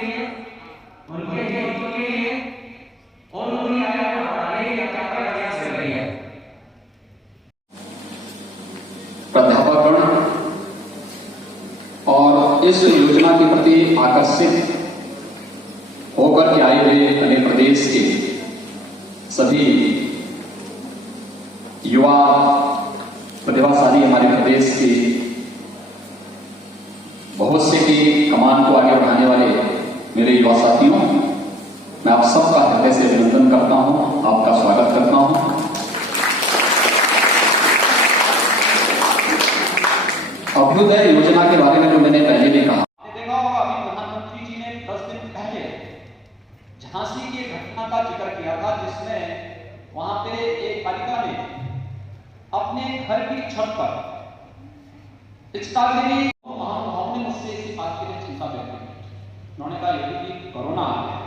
लिए उनके हितों के लिए और उनकी आय को बढ़ाने के लिए क्या प्रयास कर रही है। प्राध्यापकगण और इस योजना के प्रति आकर्षित होकर के आए हुए अन्य प्रदेश के सभी युवा प्रतिभाशाली हमारे प्रदेश के बहुत से की कमान को आगे बढ़ाने वाले मेरे युवा साथियों, मैं आप सबका हृदय से अभिनंदन करता हूं, आपका स्वागत करता हूं। अभ्युदय योजना के बारे में जो मैंने पहले भी कहा, देखा होगा अभी प्रधानमंत्री जी ने 10 दिन पहले झांसी की घटना का जिक्र किया था, जिसमें वहां पे एक बालिका ने अपने घर की छत पर महानुभाव ने मुझसे इसी बात के लिए चिंता व्यक्त की। उन्होंने कहा यदि कोरोना आ गया,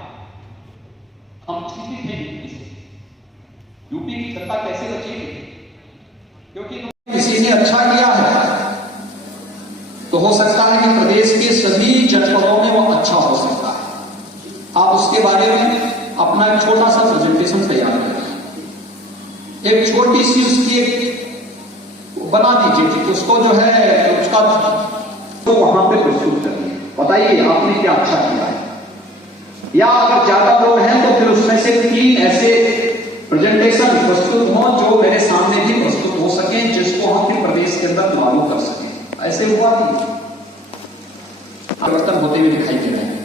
हम चिंतित हैं यूपी की जनता कैसे बचेगी, क्योंकि किसी ने अच्छा किया है तो हो सकता है कि प्रदेश के सभी जनपदों में वो अच्छा हो सकता है। आप उसके बारे में अपना एक छोटा सा प्रेजेंटेशन तैयार करें, एक छोटी सी उसकी एक बना दीजिए, उसको जो है उसका तो वहां पे प्रस्तुत करिए, बताइए आपने क्या अच्छा किया है। या अगर ज्यादा लोग हैं तो फिर उसमें से 3 ऐसे प्रेजेंटेशन प्रस्तुत हों जो मेरे सामने भी प्रस्तुत हो सके, जिसको हम फिर प्रदेश के अंदर लागू कर सकें। ऐसे हुआ कि परिवर्तन होते हुए दिखाई दे रहे हैं।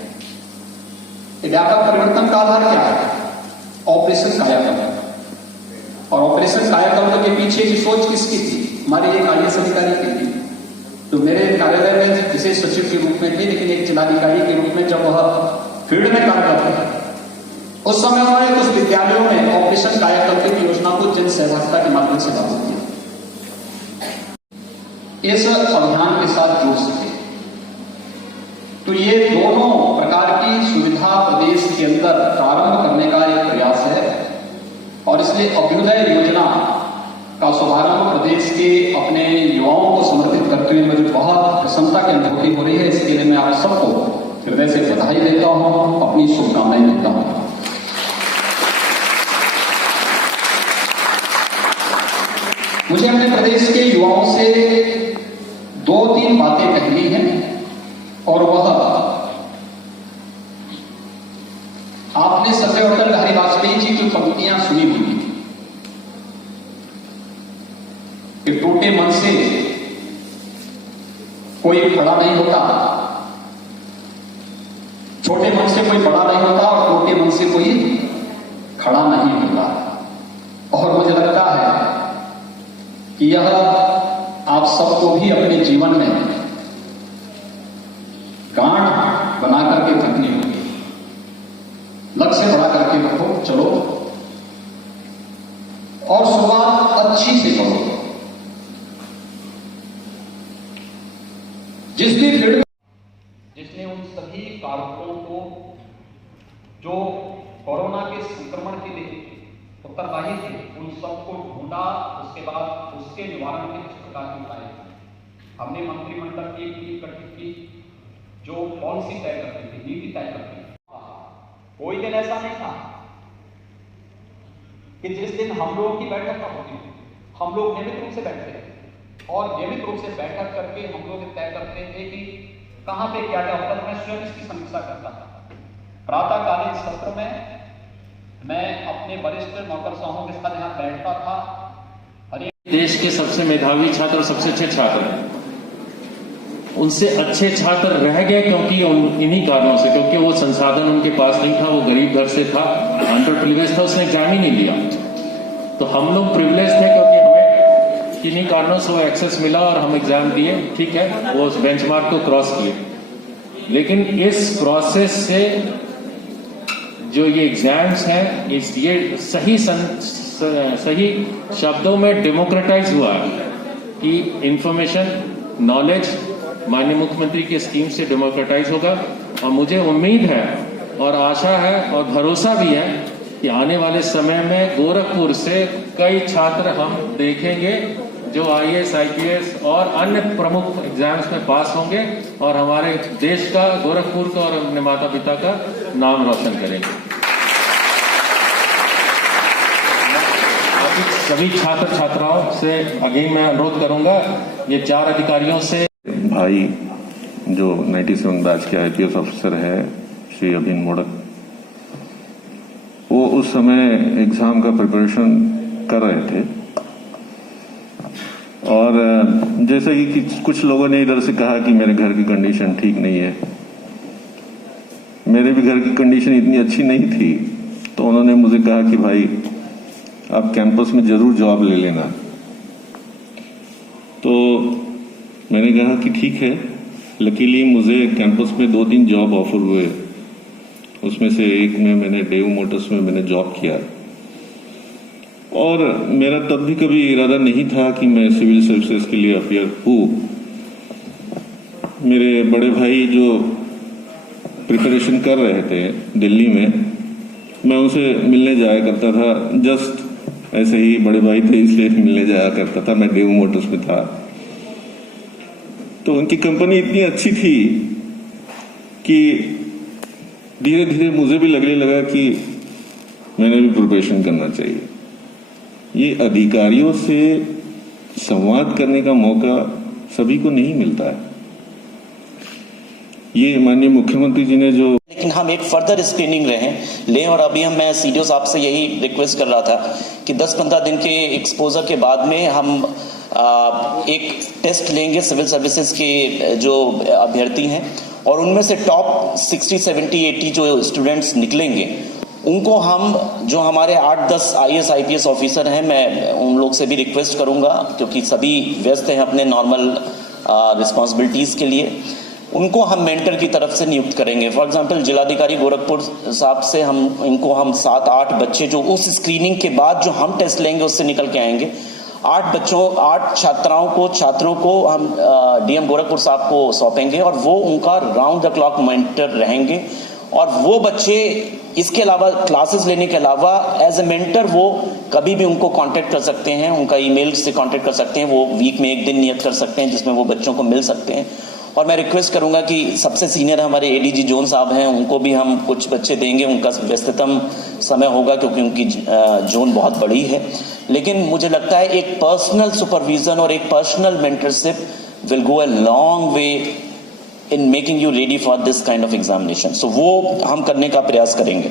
व्यापक परिवर्तन का आधार क्या है? ऑपरेशन कायाकल्प। और ऑपरेशन कायाकल्प के पीछे की सोच किसकी थी? हमारे एक IAS अधिकारी की थी, तो मेरे कार्यालय में विशेष सचिव के रूप में थे, लेकिन एक जिलाधिकारी के रूप में जब वह फील्ड में कार्य करते थे, उस समय उन्होंने कुछ विद्यालयों में ऑपरेशन कायाकल्प की योजना को जन सहभागिता के माध्यम से लागू किया। इस अभियान के साथ जुड़ सके तो ये दोनों प्रकार की सुविधा प्रदेश के अंदर प्रारंभ करने का एक प्रयास है, और इसलिए अभ्युदय योजना का शुभारंभ प्रदेश के अपने युवाओं को समर्पित करते हुए मुझे बहुत प्रसन्नता की अनुभूति हो रही है। इसके लिए मैं आप सबको हृदय से बधाई देता हूं, अपनी शुभकामनाएं देता हूं। मुझे अपने प्रदेश के युवाओं से 2-3 बातें कहनी हैं, और वह आपने सरदार अटल बिहारी वाजपेयी जी की पंक्तियां सुनी होंगी कि टूटे मन से कोई बड़ा नहीं होता, छोटे मन से कोई बड़ा नहीं होता, और टूटे मन से कोई खड़ा नहीं होता। और मुझे लगता है कि यह आप सबको भी अपने जीवन में गांठ बना करके रखनी होगी, लक्ष्य बड़ा करके रखो, चलो, और शुरुआत अच्छी से करो। जिस भी फील्ड जिसने उन सभी कारकों को जो कोरोना के संक्रमण के लिए उत्तरदायी थे, उन सबको ढूंढा, उसके बाद उसके निवारण के कुछ प्रकार के उपाय हमने मंत्रिमंडल की एक टीम गठित की जो पॉलिसी तय करती थी, नीति तय करती थी। कोई दिन ऐसा नहीं था कि जिस दिन हम लोगों की बैठक न होती थी, हम लोग नियमित रूप से बैठते थे, और नियमित रूप से बैठक करके हम लोग तय करते थे कि कहां पे क्या क्या होता है। मैं स्वयं इसकी समीक्षा करता था। प्रातःकालीन सत्र में मैं अपने वरिष्ठ नौकरशाहों के साथ यहाँ बैठता था। देश के सबसे मेधावी छात्र और सबसे अच्छे छात्र हैं, उनसे अच्छे छात्र रह गए क्योंकि इन्हीं कारणों से, क्योंकि वो संसाधन उनके पास नहीं था, वो गरीब घर से था, अंडर प्रिविलेज था, उसने एग्जाम ही नहीं लिया। तो हम लोग प्रिविलेज थे क्योंकि हमें किन्हीं कारणों से वो एक्सेस मिला और हम एग्जाम दिए, ठीक है, वो उस बेंचमार्क को क्रॉस किए। लेकिन इस प्रोसेस से जो ये एग्जाम्स हैं, ये सही शब्दों में डेमोक्रेटाइज हुआ है कि इंफॉर्मेशन, नॉलेज माननीय मुख्यमंत्री की स्कीम से डेमोक्रेटाइज होगा। और मुझे उम्मीद है और आशा है और भरोसा भी है कि आने वाले समय में गोरखपुर से कई छात्र हम देखेंगे जो IAS, IPS और अन्य प्रमुख एग्जाम्स में पास होंगे और हमारे देश का, गोरखपुर का और अपने माता पिता का नाम रोशन करेंगे। सभी छात्र छात्राओं से अगेन मैं अनुरोध करूंगा, ये 4 अधिकारियों से भाई जो 97 बैच के IPS ऑफिसर है श्री अभिन मोडक, वो उस समय एग्जाम का प्रिपरेशन कर रहे थे और जैसे कि कुछ लोगों ने इधर से कहा कि मेरे घर की कंडीशन ठीक नहीं है, मेरे भी घर की कंडीशन इतनी अच्छी नहीं थी, तो उन्होंने मुझे कहा कि भाई आप कैंपस में जरूर जॉब ले लेना। तो मैंने कहा कि ठीक है। लकीली मुझे कैंपस में 2-3 जॉब ऑफर हुए, उसमें से एक में मैंने डेव मोटर्स में मैंने जॉब किया और मेरा तब भी कभी इरादा नहीं था कि मैं सिविल सर्विसेज के लिए अपियर हूँ। मेरे बड़े भाई जो प्रिपरेशन कर रहे थे दिल्ली में, मैं उनसे मिलने जाया करता था, जस्ट ऐसे ही बड़े भाई थे इसलिए मिलने जाया करता था। मैं डेव मोटर्स में था तो उनकी कंपनी इतनी अच्छी थी कि धीरे धीरे मुझे भी लगने लगा कि मैंने भी प्रिपरेशन करना चाहिए। ये अधिकारियों से संवाद करने का मौका सभी को नहीं मिलता है। ये माननीय मुख्यमंत्री जी ने जो, लेकिन हम एक फर्दर स्क्रीनिंग लें और अभी मैं सीडीओ साहब से यही रिक्वेस्ट कर रहा था कि 10-15 दिन के एक्सपोजर के बाद में हम एक टेस्ट लेंगे सिविल सर्विसेज के जो अभ्यर्थी हैं और उनमें से टॉप 60, 70, 80 जो स्टूडेंट्स निकलेंगे उनको हम, जो हमारे 8-10 IAS, IPS ऑफिसर हैं, मैं उन लोग से भी रिक्वेस्ट करूंगा क्योंकि सभी व्यस्त हैं अपने नॉर्मल रिस्पॉन्सिबिलिटीज के लिए, उनको हम मेंटर की तरफ से नियुक्त करेंगे। फॉर एग्जांपल जिलाधिकारी गोरखपुर साहब से हम 7-8 बच्चे जो उस स्क्रीनिंग के बाद जो हम टेस्ट लेंगे उससे निकल के आएंगे, 8 छात्रों को हम DM गोरखपुर साहब को सौंपेंगे और वो उनका राउंड द क्लॉक मेंटर रहेंगे और वो बच्चे इसके अलावा क्लासेस लेने के अलावा एज ए मेंटर वो कभी भी उनको कांटेक्ट कर सकते हैं, उनका ईमेल से कांटेक्ट कर सकते हैं, वो वीक में 1 दिन नियत कर सकते हैं जिसमें वो बच्चों को मिल सकते हैं। और मैं रिक्वेस्ट करूंगा कि सबसे सीनियर हमारे ADG जोन साहब हैं, उनको भी हम कुछ बच्चे देंगे, उनका व्यस्ततम समय होगा क्योंकि उनकी जोन बहुत बड़ी है, लेकिन मुझे लगता है एक पर्सनल सुपरविजन और एक personal mentorship will go a long way in making you ready for this kind of examination. So वो हम करने का प्रयास करेंगे।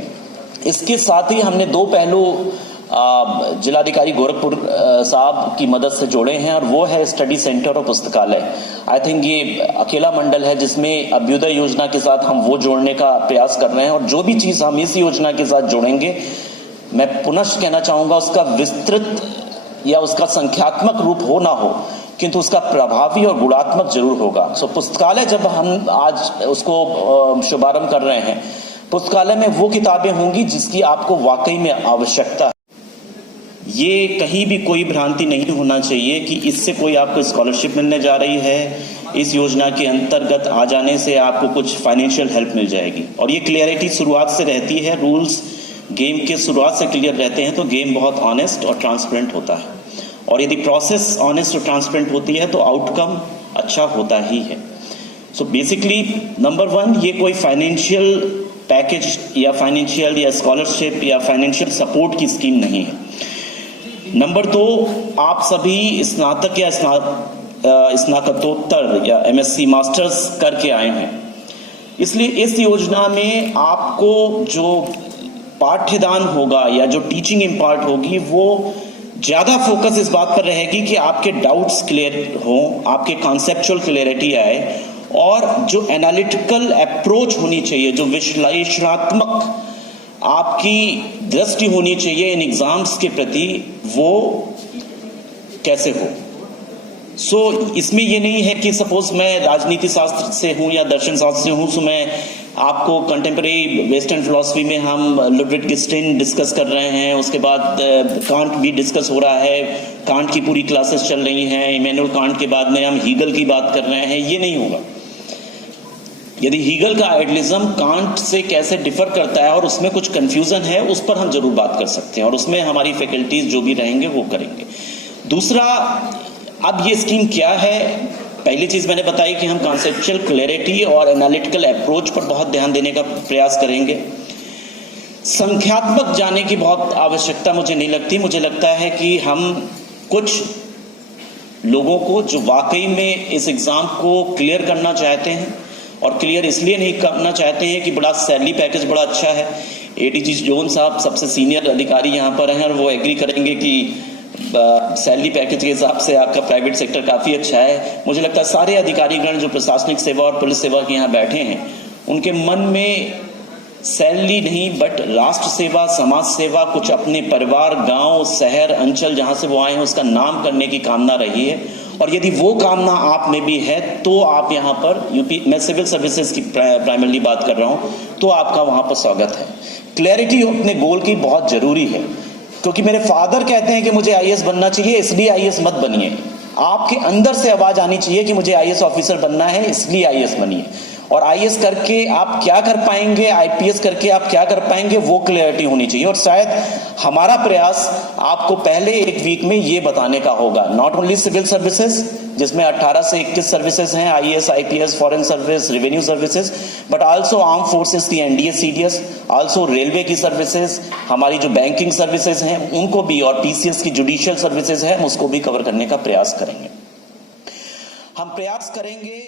इसके साथ ही हमने 2 पहलू जिलाधिकारी गोरखपुर साहब की मदद से जोड़े हैं और वो है स्टडी सेंटर और पुस्तकालय। आई थिंक ये अकेला मंडल है जिसमें अभ्युदय योजना के साथ हम वो जोड़ने का प्रयास कर रहे हैं और जो भी चीज हम इस योजना के साथ जोड़ेंगे, मैं पुनः कहना चाहूंगा, उसका विस्तृत या उसका संख्यात्मक रूप हो ना हो किंतु उसका प्रभावी और गुणात्मक जरूर होगा। सो पुस्तकालय जब हम आज उसको शुभारंभ कर रहे हैं, पुस्तकालय में वो किताबें होंगी जिसकी आपको वाकई में आवश्यकता है। ये कहीं भी कोई भ्रांति नहीं होना चाहिए कि इससे कोई आपको स्कॉलरशिप मिलने जा रही है, इस योजना के अंतर्गत आ जाने से आपको कुछ फाइनेंशियल हेल्प मिल जाएगी। और ये क्लियरिटी शुरुआत से रहती है, रूल्स गेम के शुरुआत से क्लियर रहते हैं तो गेम बहुत ऑनेस्ट और ट्रांसपेरेंट होता है और यदि प्रोसेस ऑनेस्ट और ट्रांसपेरेंट होती है तो आउटकम अच्छा होता ही है। सो बेसिकली नंबर 1, ये कोई फाइनेंशियल पैकेज या फाइनेंशियल या स्कॉलरशिप या फाइनेंशियल सपोर्ट की स्कीम नहीं है। नंबर 2, आप सभी स्नातक या स्नातकोत्तर या MSc मास्टर्स करके आए हैं, इसलिए इस योजना में आपको जो पाठ्यदान होगा या जो टीचिंग इम्पार्ट होगी वो ज्यादा फोकस इस बात पर रहेगी कि आपके डाउट्स क्लियर हो, आपके कॉन्सेप्चुअल क्लियरिटी आए और जो एनालिटिकल अप्रोच होनी चाहिए, जो विश्लेषणात्मक आपकी दृष्टि होनी चाहिए इन एग्जाम्स के प्रति, वो कैसे हो। सो इसमें ये नहीं है कि सपोज मैं राजनीति शास्त्र से हूं या दर्शन शास्त्र से हूं, सो मैं आपको कंटेम्प्रेरी वेस्टर्न फिलॉसफी में हम विटगेस्टाइन डिस्कस कर रहे हैं, उसके बाद कांट भी डिस्कस हो रहा है, कांट की पूरी क्लासेस चल रही हैं, इमैनुअल कांट के बाद में हम हीगल की बात कर रहे हैं, ये नहीं होगा। यदि हीगल का आइडियलिज्म कांट से कैसे डिफर करता है और उसमें कुछ कंफ्यूजन है, उस पर हम जरूर बात कर सकते हैं और उसमें हमारी फैकल्टीज जो भी रहेंगे वो करेंगे। दूसरा, अब ये स्कीम क्या है? पहली चीज मैंने बताई कि हम कॉन्सेप्चुअल क्लैरिटी और एनालिटिकल अप्रोच पर बहुत ध्यान देने का प्रयास करेंगे। संख्यात्मक जाने की बहुत आवश्यकता मुझे नहीं लगती। मुझे लगता है कि हम कुछ लोगों को जो वाकई में इस एग्जाम को क्लियर करना चाहते हैं, और क्लियर इसलिए नहीं करना चाहते हैं कि बड़ा सैलरी पैकेज बड़ा अच्छा है। एडीजी जोन साहब सबसे सीनियर अधिकारी यहाँ पर हैं और वो एग्री करेंगे कि सैलरी पैकेज के हिसाब से आपका प्राइवेट सेक्टर काफ़ी अच्छा है। मुझे लगता है सारे अधिकारीगण जो प्रशासनिक सेवा और पुलिस सेवा के यहाँ बैठे हैं, उनके मन में सैलरी नहीं बट राष्ट्र सेवा, समाज सेवा, कुछ अपने परिवार, गांव, शहर, अंचल जहां से वो आए हैं उसका नाम करने की कामना रही है। और यदि वो कामना आप में भी है तो आप यहाँ पर यूपी, मैं सिविल सर्विसेज की प्राइमरली बात कर रहा हूँ, तो आपका वहां पर स्वागत है। क्लैरिटी अपने गोल की बहुत जरूरी है, क्योंकि मेरे फादर कहते हैं कि मुझे आईएएस बनना चाहिए, इसलिए आईएएस मत बनिए। आपके अंदर से आवाज आनी चाहिए कि मुझे आईएएस ऑफिसर बनना है, इसलिए आईएएस बनिए। और आईएएस करके आप क्या कर पाएंगे, आईपीएस करके आप क्या कर पाएंगे, वो क्लैरिटी होनी चाहिए। और शायद हमारा प्रयास आपको पहले एक वीक में ये बताने का होगा, नॉट ओनली सिविल सर्विसेज जिसमें 18 से 21 सर्विसेज हैं, IAS, IPS, foreign service, revenue services, but also arm forces की एनडीएस, सीडीएस, आल्सो रेलवे की सर्विसेज, हमारी जो बैंकिंग सर्विसेज हैं उनको भी, और पीसीएस की जुडिशियल सर्विसेज है, हम उसको भी कवर करने का प्रयास करेंगे। हम प्रयास करेंगे